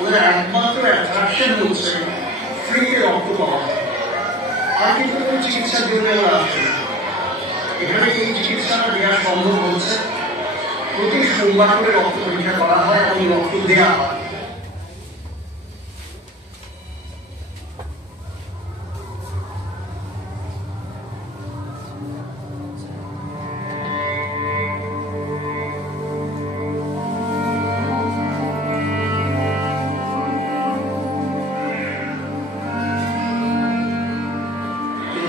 ওদের একমাত্র অ্যাট্রাকশন হচ্ছে ফ্রিতে রক্ত পাওয়া যায়, আর কিন্তু কোনো চিকিৎসার জন্য ওরা আসে। এখানে এই চিকিৎসাটা দেওয়া সম্ভব হচ্ছে, প্রতি সোমবার করে রক্ত পরীক্ষা করা হয় এবং রক্ত দেওয়া হয়।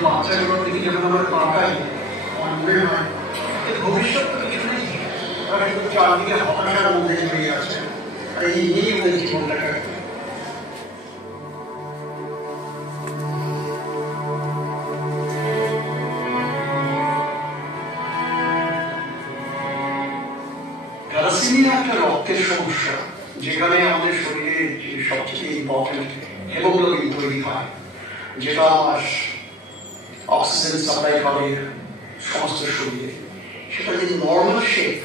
বাচ্চাগুলোর দিকে যখন আমরা তাকাই, আমার মনে হয় ভবিষ্যৎ তো কিছু নেই, তারা কিন্তু চারদিকে হতাশার মধ্যে জড়িয়ে আছে, আর এই নিয়েই ওদের জীবনটা কাটবে। থ্যালাসেমিয়া একটা রক্তের সমস্যা, যেখানে আমাদের শরীরে সবচেয়ে ইম্পর্টেন্ট হেমোগ্লোবিন তৈরি হয়, যেটা আমার অক্সিজেন সাপ্লাই করে সমস্ত শরীরে। সেটা যদি নর্মাল শেপ,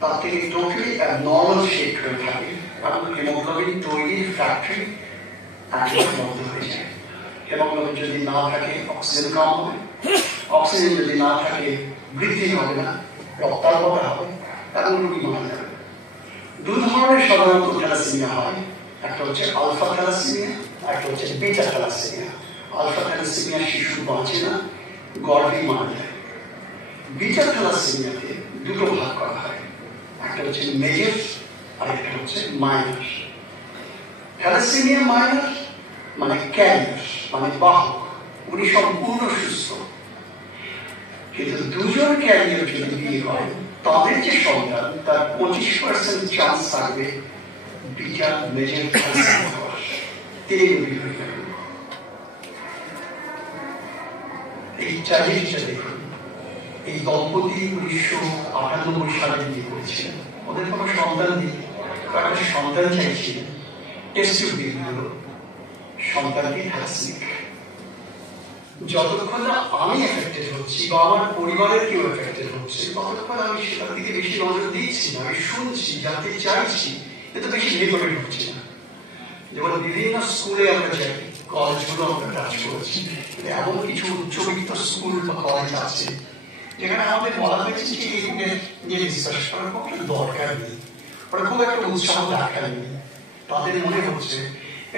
তার থেকে টোটালি অ্যাবনর্মাল শেপ হয়ে থাকে এবং হেমোগ্লোবিন তৈরির ফ্যাক্টরি বন্ধ হয়ে যায়। হেমোগ্লোবিন যদি না থাকে অক্সিজেন কম হবে, অক্সিজেন যদি না থাকে বৃদ্ধি হবে না, রক্তাল্পতা হবে এবং রোগী মারা যাবে। দুই ধরনের সাধারণত থ্যালাসেমিয়া হয়, একটা হচ্ছে আলফা থ্যালাসেমিয়া, একটা হচ্ছে বিটা থ্যালাসেমিয়া। আলফা থ্যালাসেমিয়া শিশু বাঁচে না, গর্ভে মারা যায়। বিটা থ্যালাসেমিয়াতে দুটো ভাগ করা হয়, একটা হচ্ছে মেজর আর একটা হচ্ছে মাইনর। থ্যালাসেমিয়া মাইনর মানে ক্যারিয়ার, মানে বাহক, উনি সম্পূর্ণ সুস্থ, কিন্তু দুজন ক্যারিয়ার যদি বিয়ে হয়, তাদের যে সন্তান তার 25% চান্স থাকবে বিটা মেজর থ্যালাসেমিয়া হওয়ার। তিনি রোগী হয়ে যাবেন। এই ট্র্যাজেডিটা দেখুন, এই দম্পতি 1998 সালে বিয়ে করেছিলেন, ওদের কোনো সন্তান নেই, একটা সন্তান চাইছিলেন, টেস্ট টিউব দিয়ে দিল, সন্তানটি থ্যালাসেমিক। যতক্ষণ না আমি এফেক্টেড হচ্ছি বা আমার পরিবারের কেউ এফেক্টেড হচ্ছে, ততক্ষণ আমি সেটার দিকে বেশি নজর দিচ্ছি না, আমি শুনছি, জানতে চাইছি, এতে বেশি ভেতরে ঢুকছি না। যেমন বিভিন্ন স্কুলে আমরা যাই, কলেজগুলো আমরা টাচ করেছি, এমন কিছু উচ্চবিত্ত স্কুল বা কলেজ আছে যেখানে আমাদের বলা হয়েছে যে এই নিয়ে রিসার্চ করার কোনো দরকার নেই, ওরা খুব একটা উৎসাহ দেখায়নি। তাদের মনে হচ্ছে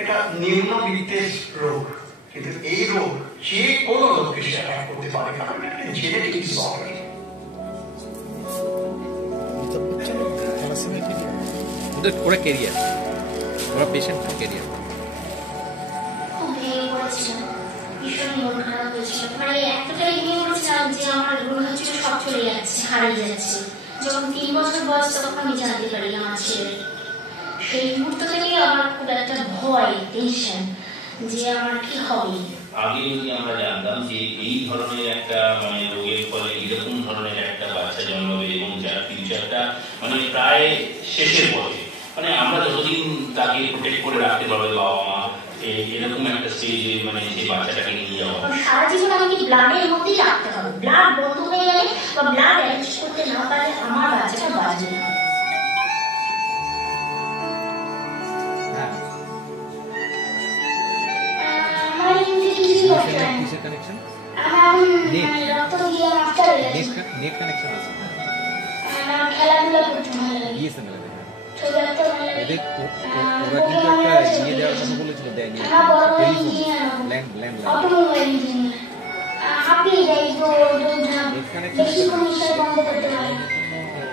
এটা নিম্নবিত্তের রোগ, কিন্তু এই রোগ যে কোনো লোককে সে অ্যাটাক করতে পারে, কারণ এটা জেনেটিক ডিসঅর্ডার। ওরা ক্যারিয়ার, ওরা পেশেন্ট ক্যারিয়ার। ভীষণ মন খারাপ হয়েছিল, মানে এতটাই ভেঙে পড়েছিলাম যে আমার মনে হচ্ছিল সব চলে যাচ্ছে, হারিয়ে যাচ্ছে। যখন 3 বছর বয়স, তখন আমি জানতে পারি আমার ছেলে। সেই মুহূর্ত থেকে আমার খুব একটা ভয়, টেনশন যে আমার কি হবে। আগে যদি আমরা জানতাম যে এই ধরনের একটা মানে রোগের ফলে এরকম ধরনের একটা বাচ্চা জন্মাবে এবং যার ফিউচারটা মানে প্রায় শেষের পথে, মানে আমরা যতদিন তাকে প্রোটেক্ট করে রাখতে পারবে বাবা মা, এরকম একটা স্টেজে মানে সেই বাচ্চাটাকে নিয়ে যাওয়া সারা জীবন আমাকে ব্লাডের মধ্যেই রাখতে হবে। ব্লাড বন্ধ হয়ে গেলে বা ব্লাড অ্যারেঞ্জ করতে না পারলে আমার বাচ্চাটা বাঁচবে না। আমার ইংরেজি কিছু করতে হয় না, আমার রক্ত দিয়ে মাস্টার হয়ে গেছে, আমার খেলাধুলা করতে ভালো লাগে, ছবি আঁকতে ভালো লাগে। ওরা কিন্তু একটা ইয়ে দেওয়ার কথা বলেছিল, দেয়নি। অটোমোবাইল ইঞ্জিনিয়ার হাঁপিয়ে যায়, বেশিক্ষণ নিঃশ্বাস বন্ধ করতে পারে না।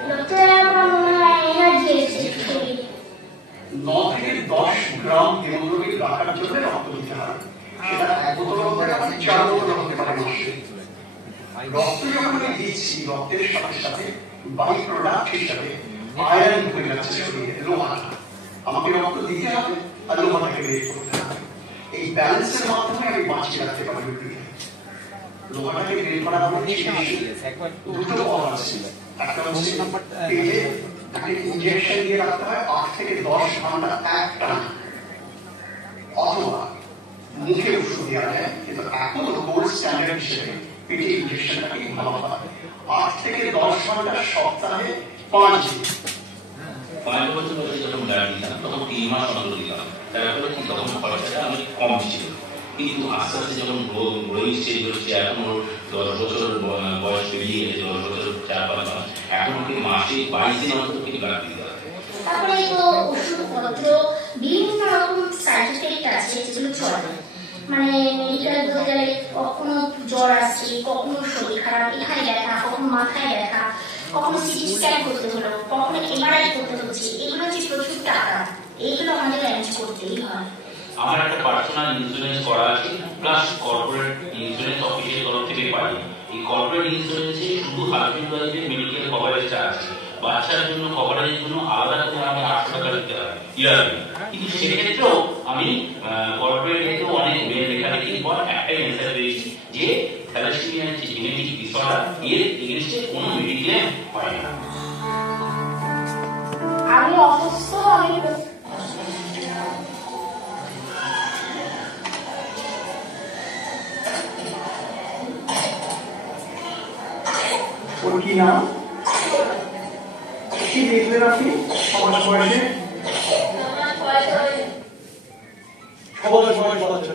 ডক্টর আমার মনে হয় এনার্জি এসেছে। 9 থেকে 10 গ্রাম হিমোগ্লোবিন রাখার জন্য রক্ত দিতে হয়। সেটা 1 বোতল হতে পারে, 4 বোতল হতে পারে মাসে। রক্ত যখন আমি দিচ্ছি, রক্তের সাথে সাথে বাই প্রোডাক্ট হিসাবে আয়রন হয়ে যাচ্ছে শরীরে, লোহাটা আমাকে রক্ত দিতে হবে আর লোহাটাকে বের করতে হবে। এই ব্যালেন্সের মাধ্যমে আমি বাঁচিয়ে রাখতে পারি রোগীকে। লোহাটাকে বের করার মধ্যে দুটো পথ আছে। একটা হচ্ছে পেটে তাকে ইঞ্জেকশন দিয়ে রাখতে হয় 8 থেকে 10 ঘন্টা একটানা, অথবা মুখে ওষুধ দেওয়া যায়, কিন্তু এখন গোল্ড স্ট্যান্ডার্ড হিসেবে পেটে ইঞ্জেকশনটাকে ভালো হয়। 8 থেকে 10 ঘন্টা সপ্তাহে 5 দিন। 5 বছর বয়সে যখন ব্লাড দিতাম তখন 3 মাস অন্তর দিতাম। তারপরে কি তখন খরচাটা অনেক কম ছিল, কিন্তু আস্তে আস্তে যখন গ্রোয়িং স্টেজ হচ্ছে, এখন ওর 10 বছর বয়স পেরিয়ে গেছে, 10 বছর 4-5 মাস, এখন ওকে মাসে 22 দিন অন্তর থেকে ব্লাড দিতে হয়। তারপরে তো ওষুধপত্র বিভিন্ন রকম সাইড এফেক্ট আছে যেগুলো চলে, মানে মেডিকেল বলতে গেলে কখনো জ্বর আসছে, কখনো শরীর খারাপ, এখানে ব্যথা, কখনো মাথায় ব্যথা, কখনো সিটি স্ক্যান করতে হলো, কখনো এমআরআই করতে হচ্ছে। এগুলো যে প্রচুর টাকা, এইগুলো আমাদের ম্যানেজ করতেই হয়। আমার একটা পার্সোনাল ইন্স্যুরেন্স করা আছে, প্লাস কর্পোরেট ইন্স্যুরেন্স অফিসের তরফ থেকে পাই। এই কর্পোরেট ইন্স্যুরেন্সে শুধু হাজবেন্ড ওয়াইফের মেডিকেল কভারেজটা আছে, বাচ্চার জন্য কভারেজের জন্য আলাদা করে আমি 800 টাকা দিতে হয় ইয়ারলি। কিন্তু সেক্ষেত্রেও আমি কর্পোরেটেও অনেক মেল লেখালেখির পর একটাই অ্যান্সার পেয়েছি যে থ্যালাসেমিয়া যে জেনেটিক ডিসঅর্ডার, এর এগেইনস্টে কোনো মেডিক্লেম হয় না। আমি অসুস্থ, আমি ওর কি নাম? কি দেখলেন আপনি? সবার বয়সে সবার বয়স বাচ্চা।